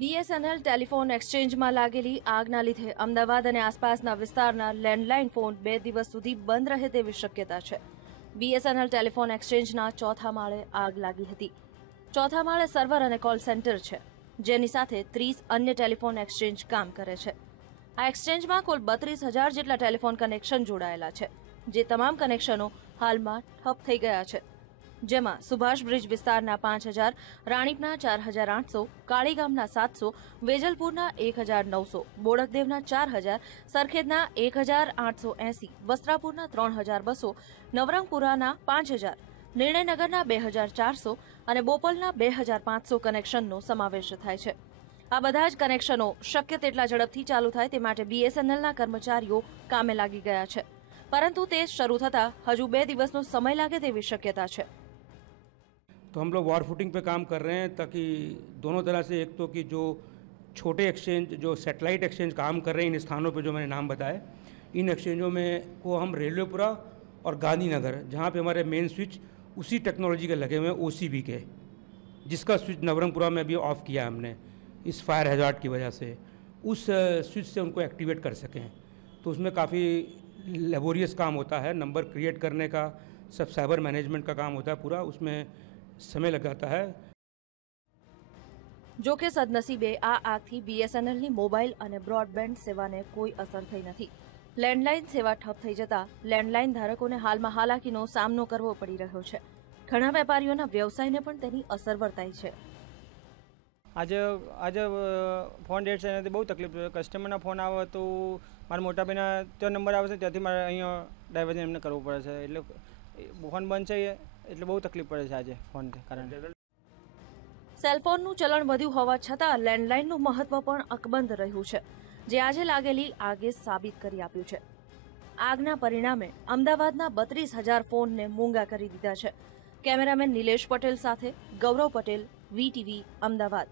BSNL telephone એક્સચેન્જમાં લાગેલી આગના લીધે અમદાવાદ અને આસપાસના વિસ્તારના લેન્ડલાઇન ફોન બે દિવસ સુધી બંધ રહે તેવી શક્યતા છે. બીએસએનએલ ટેલિફોન એક્સચેન્જના ચોથા માળે આગ લાગી હતી. ચોથા માળે સર્વર અને કોલ સેન્ટર છે, જેની સાથે ત્રીસ અન્ય ટેલિફોન એક્સચેન્જ કામ કરે છે. આ એક્સચેન્જમાં કુલ બત્રીસ હજાર જેટલા ટેલિફોન કનેક્શન જોડાયેલા છે, જે તમામ કનેક્શનો હાલમાં ઠપ થઈ ગયા છે. જેમાં સુભાષ બ્રિજ વિસ્તારના પાંચ હજાર, રાણીપના ચાર હજાર આઠસો, કાળીગામના સાતસો, વેજલપુરના એક હજાર નવસો, બોડકદેવના ચાર હજાર સરખેદના એક હજાર આઠસો એંસી, વસ્ત્રાપુરના ત્રણ હજાર બસો, નવરંગપુરાના પાંચ હજાર, નિર્ણયનગરના બે હજાર ચારસો અને બોપલના બે હજાર પાંચસો કનેક્શનનો સમાવેશ થાય છે. આ બધા જ કનેક્શનો શક્ય તેટલા ઝડપથી ચાલુ થાય તે માટે બીએસએનએલના કર્મચારીઓ કામે લાગી ગયા છે. પરંતુ તે શરૂ થતાં હજુ બે દિવસનો સમય લાગે તેવી શક્યતા છે. तो हम लोग वॉर फुटिंग पे काम कर रहे हैं ताकि दोनों तरह से एक तो कि जो छोटे एक्सचेंज जो सेटेलाइट एक्सचेंज काम कर रहे हैं इन स्थानों पे जो मैंने नाम बताए, इन एक्सचेंजों में को हम रेलवेपुरा और गांधीनगर, जहाँ पे हमारे मेन स्विच उसी टेक्नोलॉजी के लगे हुए हैं ओसीबी के, जिसका स्विच नवरंगपुरा में अभी ऑफ़ किया हमने, इस फायर हैजार्ड की वजह से। उस स्विच से उनको एक्टिवेट कर सकें तो उसमें काफ़ी लेबोरियस काम होता है नंबर क्रिएट करने का, सब साइबर मैनेजमेंट का काम होता है पूरा, उसमें समय लग जाता है જો કે સદનસીબે આ આગથી બીએસએનએલની મોબાઈલ અને બ્રોડબેન્ડ સેવાને કોઈ અસર થઈ નથી લેન્ડલાઇન સેવા ઠપ થઈ જતા લેન્ડલાઇન ધારકોને હાલમાં હાલાકીનો સામનો કરવો પડી રહ્યો છે ઘણા વેપારીઓના વ્યવસાયને પણ તેની અસર વર્તાઈ છે આજે આજે અ, ફોન રેટ છે એનાથી બહુ તકલીફ છે કસ્ટમરના ફોન આવે તો મારા મોટા ભાઈના ત્યાં નંબર આવે છે ત્યાંથી મારે અહીંયા ડાયવર્જન એમને કરવું પડે છે એટલે ફોન બંધ છે એટલે બહુ તકલીફ પડે છે આજે ફોનથી, કારણે સેલફોનનું ચલણ વધ્યું હોવા છતાં લેન્ડલાઇનનું મહત્વ પણ અકબંધ રહ્યું છે, જે આજે લાગેલી આગે સાબિત કરી આપ્યું છે. આગના પરિણામે અમદાવાદના બત્રીસ હજાર ફોનને મૂંગા કરી દીધા છે. કેમેરામેન નિલેશ પટેલ સાથે ગૌરવ પટેલ, વીટીવી, અમદાવાદ.